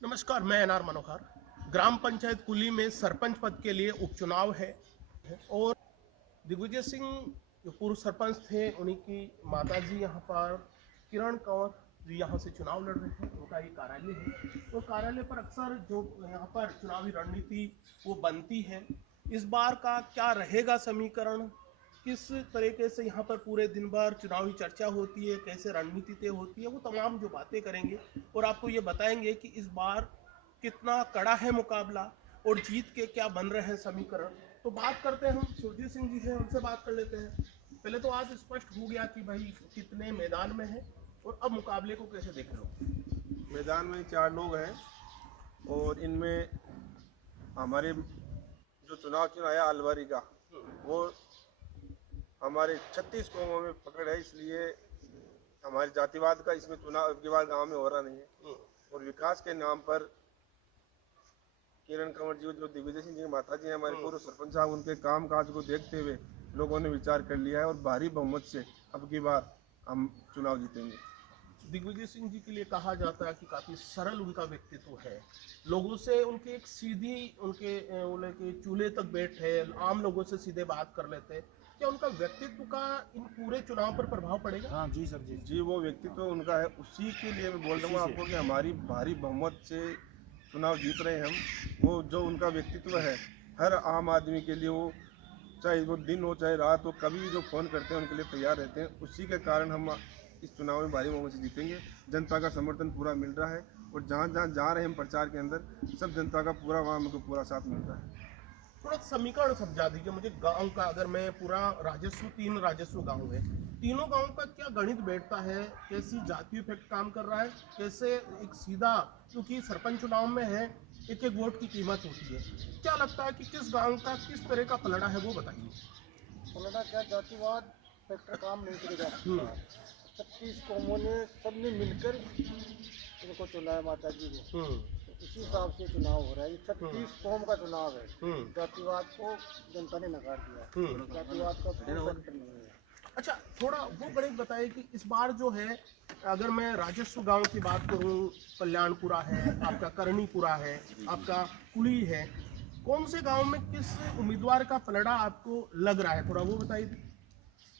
नमस्कार, मैं एनआर मनोहर। ग्राम पंचायत कुली में सरपंच पद के लिए उपचुनाव है और दिग्विजय सिंह जो पूर्व सरपंच थे, उन्हीं की माताजी यहाँ पर किरण कंवर जी यहाँ से चुनाव लड़ रहे हैं। उनका ये कार्यालय है, तो कार्यालय पर अक्सर जो यहाँ पर चुनावी रणनीति वो बनती है। इस बार का क्या रहेगा समीकरण, किस तरीके से यहाँ पर पूरे दिन भर चुनावी चर्चा होती है, कैसे रणनीति तय होती है, वो तमाम जो बातें करेंगे और आपको ये बताएंगे कि इस बार कितना कड़ा है मुकाबला और जीत के क्या बन रहे हैं समीकरण। तो बात करते हैं, हम सुरजीत सिंह जी से उनसे बात कर लेते हैं। पहले तो आज स्पष्ट हो गया कि भाई कितने मैदान में है और अब मुकाबले को कैसे देख रहे हो? मैदान में 4 लोग हैं और इनमें हमारे जो चुनाव चुनाया अलवारी का वो हमारे 36 कौमों में पकड़ है, इसलिए हमारे जातिवाद का इसमें चुनाव के बाद गांव में हो रहा नहीं है। और विकास के नाम पर किरण कंवर जी जो दिग्विजय सिंह जी की माता जी हैं, हमारे पूर्व सरपंच साहब, उनके काम काज को देखते हुए लोगों ने विचार कर लिया है और भारी बहुमत से अब की बार हम चुनाव जीतेंगे। दिग्विजय सिंह जी के लिए कहा जाता है कि काफ़ी सरल उनका व्यक्तित्व है, लोगों से उनकी एक सीधी उनके बोले कि चूल्हे तक बैठे आम लोगों से सीधे बात कर लेते हैं। क्या उनका व्यक्तित्व का इन पूरे चुनाव पर प्रभाव पड़ेगा? हाँ जी सर जी वो व्यक्तित्व उनका है, उसी के लिए मैं बोल रहा हूँ आपको कि हमारी भारी बहुमत से चुनाव जीत रहे हैं हम। वो जो उनका व्यक्तित्व है, हर आम आदमी के लिए, वो चाहे वो दिन हो चाहे रात हो, कभी भी जो फ़ोन करते हैं उनके लिए तैयार रहते हैं। उसी के कारण हम इस चुनाव में भारी बहुमत से जीतेंगे। जनता का समर्थन पूरा मिल रहा है और जहाँ जहाँ जा रहे हैं हम प्रचार के अंदर, सब जनता का पूरा वहाँ हमको पूरा साथ मिल रहा है। थोड़ा समीकरण समझा दीजिए मुझे गांव का। अगर मैं पूरा राजस्व, 3 राजस्व गांव है, तीनों गांव का क्या गणित बैठता है, कैसी जातीय इफेक्ट काम कर रहा है, कैसे एक सीधा, क्योंकि सरपंच चुनाव में है एक एक वोट की कीमत होती है। क्या लगता है कि किस गांव का किस तरह का पलड़ा है, वो बताइए। पलड़ा क्या, जातिवाद फैक्टर काम नहीं करेगा। 36 कौमों ने सबने मिलकर इनको चुना है, माता जी को। इसी हिसाब से चुनाव हो रहा है। 36 कौम का चुनाव है। जातिवाद को जनता ने नकार दिया। जातिवाद का कोई फैक्टर नहीं है। अच्छा, थोड़ा वो गणित बताइए कि इस बार जो है, अगर मैं राजस्व गांव की बात करूं, कल्याणपुरा है आपका, करनीपुरा है आपका, कुली है, कौन से गांव में किस उम्मीदवार का पलड़ा आपको लग रहा है, थोड़ा वो बताइए।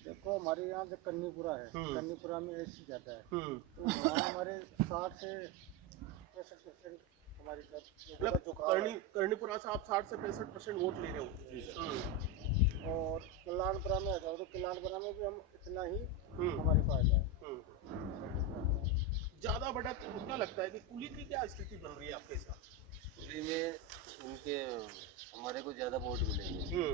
देखो, हमारे यहाँ जो कन्नीपुरा है, कन्नीपुरा में ऐसी ज्यादा है, तो वहाँ हमारे 60 से 65% हमारी करनीपुरा से आप 60 से 65% वोट ले रहे हो। और कल्याणपुरा में आ जाओ तो कल्याणपुरा में भी हम इतना ही हमारे पास है। ज्यादा बड़ा क्या लगता है कि कुली की क्या स्थिति बन रही है आपके साथ? कुली में उनके हमारे को ज्यादा वोट मिलेंगे,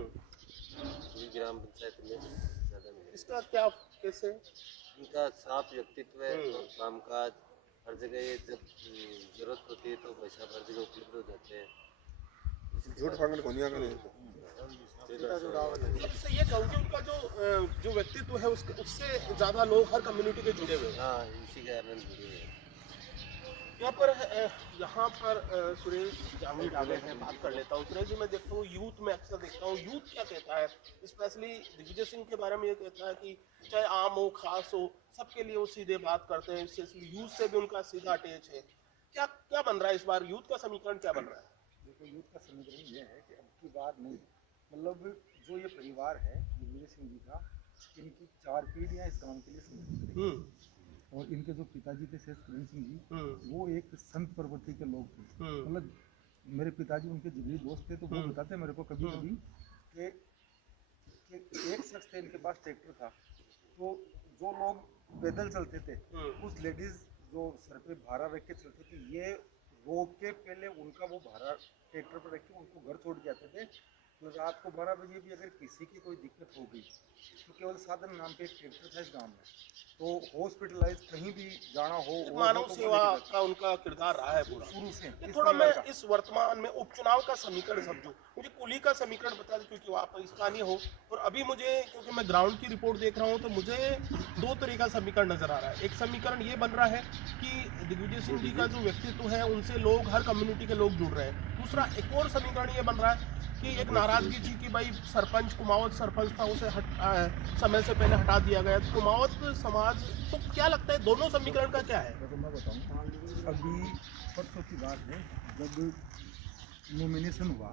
पूरी ग्राम पंचायत में ज्यादा मिलेंगे। इसका क्या, कैसे? उनका साफ व्यक्तित्व है और कामकाज हर जगह, ये जब जरूरत होती है तो पैसा हर जगह उपलब्ध हो जाते हैं। झूठ फांगड़ कोनिया करें तो ये कहूँ कि उनका जो व्यक्तित्व है उससे ज्यादा लोग हर कम्युनिटी के जुड़े हुए हैं। हाँ, इसी कारण जुड़े हुए हैं। यहाँ पर सुरेश जांगड़ी डाले हैं, बात कर लेता हूँ। सुरेश जी, मैं देखता हूँ यूथ में अक्सर देखता हूँ, यूथ क्या कहता है, स्पेशली दिग्विजय सिंह के बारे में ये कहता है कि चाहे आम हो खास हो, सबके लिए वो सीधे बात करते हैं, यूथ से भी उनका सीधा अटैच है। क्या क्या बन रहा है इस बार, यूथ का समीकरण क्या बन रहा है? देखो, यूथ का समीकरण ये है कि अब की बार नहीं, मतलब जो ये परिवार है दिग्विजय सिंह जी का, इनकी 4 पीढ़ियाँ इस काम के लिए समर्पित। और इनके जो पिताजी थे शेष किरण सिंह जी, वो एक संत प्रवृत्ति के लोग थे। मतलब मेरे पिताजी उनके जिगरी दोस्त थे, तो वो बताते मेरे को कभी कभी कि एक शख्स थे इनके पास, ट्रैक्टर था, तो जो लोग पैदल चलते थे, उस लेडीज जो सर पे भारा रख के चलते थे, ये रोक के पहले उनका वो भारा ट्रैक्टर पर रख के उनको घर छोड़ के आते थे। तो रात को 12 बजे भी अगर किसी की कोई दिक्कत हो गई, तो केवल साधन नाम पे एक ट्रैक्टर था इस गाँव में, तो हॉस्पिटलाइज कहीं भी जाना हो, मानव सेवा का उनका किरदार रहा है पूरा शुरू से। थोड़ा मैं इस वर्तमान में उपचुनाव का समीकरण समझूं, मुझे कुली का समीकरण बता दें, क्योंकि आप स्थानीय हो और अभी मुझे, क्योंकि मैं ग्राउंड की रिपोर्ट देख रहा हूं, तो मुझे 2 तरह का समीकरण नजर आ रहा है। एक समीकरण ये बन रहा है कि दिग्विजय सिंह जी का जो व्यक्तित्व है, उनसे लोग, हर कम्युनिटी के लोग जुड़ रहे हैं। दूसरा एक और समीकरण ये बन रहा है कि एक नाराजगी थी कि भाई सरपंच कुमावत सरपंच था उसे समय से पहले हटा दिया गया। कुमावत समाज तो क्या लगता है दोनों समीकरण का क्या है? देखो मैं बताऊँ, अभी परसों की बात है जब नॉमिनेशन हुआ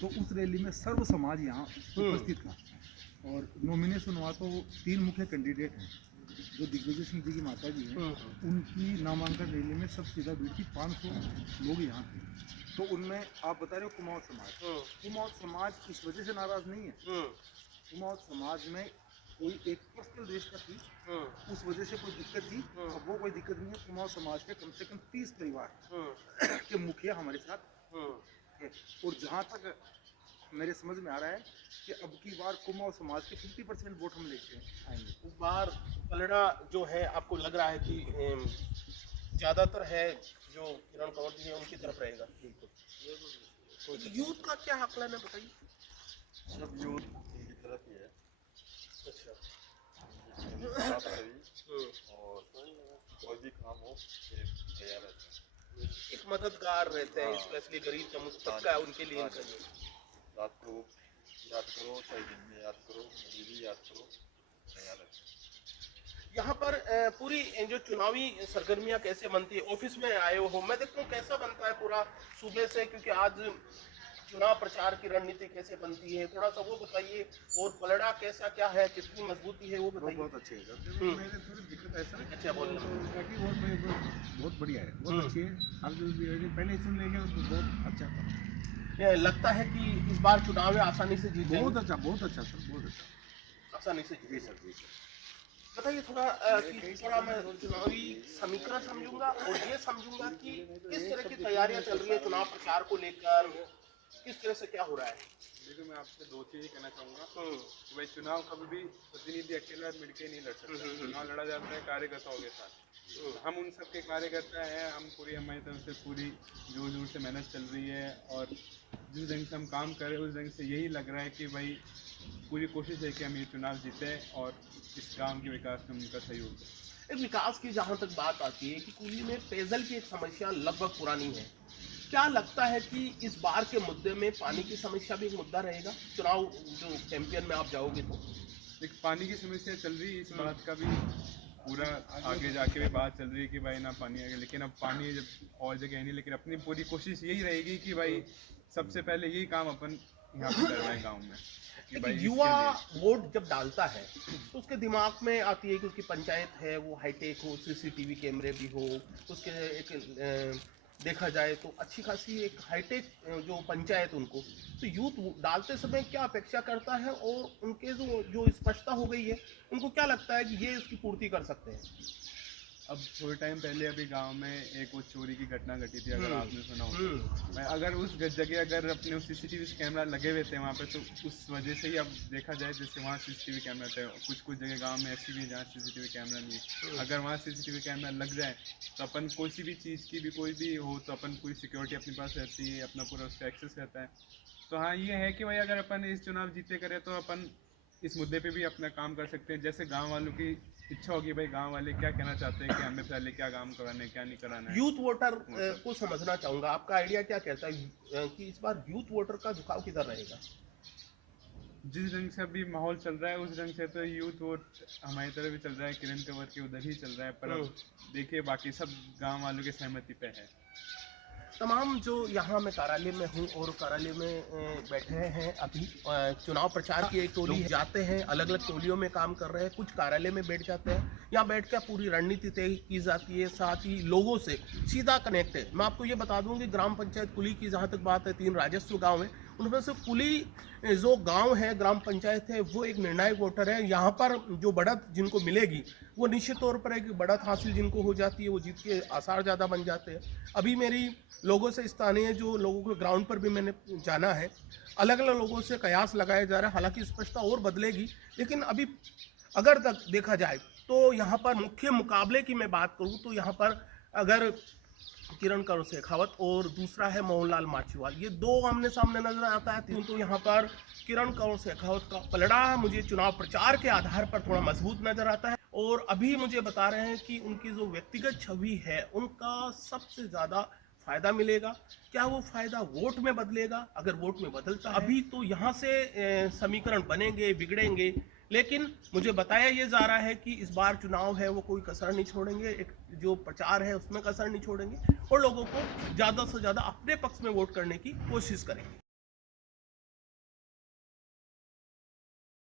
तो उस रैली में सर्व समाज यहाँ उपस्थित था और नॉमिनेशन हुआ तो 3 मुख्य कैंडिडेट हैं जो दिग्विजय सिंह जी की माता जी हैं, उनकी नामांकन रैली में सबसे ज़्यादा भीड़ थी, 500 लोग यहाँ थे। तो उनमें आप बता रहे हो कुमाऊँ समाज इस वजह से नाराज नहीं है। कुमाऊँ समाज में कोई एक पर्सनल रिश्ता थी, उस वजह से कोई दिक्कत थी। अब वो कोई दिक्कत नहीं है। कुमाऊँ समाज के कम से कम 30 परिवार के मुखिया हमारे साथ है और जहाँ तक मेरे समझ में आ रहा है कि अब की बार कुमाऊँ समाज के 50% वोट हम लेके आएंगे। इस बार पलड़ा जो है आपको लग रहा है कि ज्यादातर है जो किरण कंवर जी है उनकी तरफ रहेगा? बिल्कुल। यूथ का क्या आकलन है बताइए? सब यूथ उनकी तरफ ही है। अच्छा। और कोई भी काम हो तैयार रहते हैं। एक मददगार रहते हैं, स्पेशली गरीब तबका है उनके लिए। रात को याद करो, चाहे दिन में याद करो, कभी भी याद करो, तैयार रहते हैं। यहाँ पर पूरी जो चुनावी सरगर्मियाँ कैसे बनती है? ऑफिस में आए हो, मैं देखता हूँ कैसा बनता है पूरा सूबे से, क्योंकि आज चुनाव प्रचार की रणनीति कैसे बनती है, थोड़ा सा वो बताइए। और पलड़ा कैसा क्या है, कितनी मजबूती है वो बताइए। बहुत अच्छे है सर। मेरे थोड़ी दिक्कत है सर। अच्छा बोलना। बहुत बढ़िया है, बहुत अच्छी है। आप जो पहले सुन लेंगे तो बहुत अच्छा था। लगता है कि इस बार चुनाव में आसानी से जीत बहुत अच्छा सर, बहुत अच्छा। आसानी से जी सर, जी सर। बताइए थोड़ा कि थोड़ा मैं चुनावी समीकरण समझूंगा और ये समझूंगा कि किस तरह की तैयारियां चल रही है चुनाव प्रचार को लेकर, किस तरह से क्या हो रहा है। देखो मैं आपसे 2 चीज़ कहना चाहूँगा कि भाई चुनाव कभी भी प्रतिनिधि अकेला मिलकर नहीं लड़ सकता। चुनाव लड़ा जाता है कार्यकर्ताओं के साथ। हम उन सब के कार्यकर्ता हैं। हम पूरी हमारी तरफ से पूरी जोर जोर से मेहनत चल रही है और जिस ढंग से हम काम कर रहे हैं उस ढंग से यही लग रहा है कि भाई पूरी कोशिश है कि हम ये चुनाव जीतें और इस गांव के विकास में उनका सहयोग दें। एक विकास की जहाँ तक बात आती है कि कुली में पेयजल की एक समस्या लगभग पुरानी है, क्या लगता है कि इस बार के मुद्दे में पानी की समस्या भी एक मुद्दा रहेगा चुनाव जो कैंपेन में आप जाओगे तो? एक पानी की समस्या चल रही है, इस बात का भी पूरा आगे जाके भी बात चल रही है कि भाई ना पानी आएगा, लेकिन अब पानी जब और जगह नहीं, लेकिन अपनी पूरी कोशिश यही रहेगी कि भाई सबसे पहले यही काम अपन यहाँ पे करना है गाँव में। युवा वोट जब डालता है तो उसके दिमाग में आती है कि उसकी पंचायत है वो हाईटेक हो, सीसीटीवी कैमरे भी हो, उसके एक देखा जाए तो अच्छी खासी एक हाईटेक जो पंचायत उनको, तो यूथ डालते समय क्या अपेक्षा करता है और उनके जो स्पष्टता हो गई है उनको क्या लगता है कि ये इसकी पूर्ति कर सकते हैं? अब थोड़े टाइम पहले अभी गांव में एक वो चोरी की घटना घटी थी, अगर आपने सुना हो। मैं अगर उस जगह अगर अपने सीसीटीवी कैमरा लगे हुए थे वहाँ पे, तो उस वजह से ही अब देखा जाए जैसे वहाँ सीसीटीवी कैमरा थे। कुछ जगह गांव में ऐसी भी जहाँ सीसीटीवी कैमरा नहीं है, अगर वहाँ सीसीटीवी कैमरा लग जाए तो अपन कोई भी चीज़ की भी कोई भी हो तो अपन पूरी सिक्योरिटी अपने पास रहती है, अपना पूरा उसका एक्सेस रहता है। तो हाँ ये है कि भाई अगर अपन इस चुनाव जीते करें तो अपन इस मुद्दे पे भी अपना काम कर सकते हैं। जैसे गांव वालों की इच्छा होगी भाई गांव वाले क्या कहना चाहते हैं कि हमें पहले क्या काम कराना है क्या नहीं कराना है। यूथ वोटर को समझना चाहूंगा, आपका आइडिया क्या कहता है कि इस बार यूथ वोटर का झुकाव किधर रहेगा? जिस ढंग से अभी माहौल चल रहा है उस ढंग से तो यूथ वोट हमारी तरफ भी चल रहा है, किरण कंवर के उधर ही चल रहा है। पर अब देखिए बाकी सब गाँव वालों की सहमति पे है। तमाम जो यहाँ मैं कार्यालय में हूँ और कार्यालय में बैठे हैं अभी चुनाव प्रचार की एक टोली जाते हैं, अलग अलग टोलियों में काम कर रहे हैं, कुछ कार्यालय में बैठ जाते हैं, यहाँ बैठ कर पूरी रणनीति तय की जाती है, साथ ही लोगों से सीधा कनेक्ट है। मैं आपको ये बता दूँ कि ग्राम पंचायत कुली की जहाँ तक बात है 3 राजस्व गाँव है, उनमें से कुली जो गांव है ग्राम पंचायत है वो एक निर्णायक वोटर है। यहाँ पर जो बढ़त जिनको मिलेगी वो निश्चित तौर पर एक बढ़त हासिल जिनको हो जाती है वो जीत के आसार ज़्यादा बन जाते हैं। अभी मेरी लोगों से स्थानीय जो लोगों को ग्राउंड पर भी मैंने जाना है, अलग अलग लोगों से कयास लगाया जा रहा है, हालांकि स्पष्टता और बदलेगी, लेकिन अभी अगर तक देखा जाए तो यहाँ पर मुख्य मुकाबले की मैं बात करूँ तो यहाँ पर अगर किरण कंवर शेखावत और दूसरा है मोहनलाल माछीवाल, ये 2 आमने सामने नजर आता है। तो यहाँ पर किरण कंवर शेखावत का पलड़ा मुझे चुनाव प्रचार के आधार पर थोड़ा मजबूत नजर आता है और अभी मुझे बता रहे हैं कि उनकी जो व्यक्तिगत छवि है उनका सबसे ज़्यादा फायदा मिलेगा। क्या वो फायदा वोट में बदलेगा? अगर वोट में बदलता अभी तो यहाँ से समीकरण बनेंगे, बिगड़ेंगे, लेकिन मुझे बताया ये जा रहा है कि इस बार चुनाव है वो कोई कसर नहीं छोड़ेंगे, एक जो प्रचार है उसमें कसर नहीं छोड़ेंगे और लोगों को ज़्यादा से ज़्यादा अपने पक्ष में वोट करने की कोशिश करेंगे।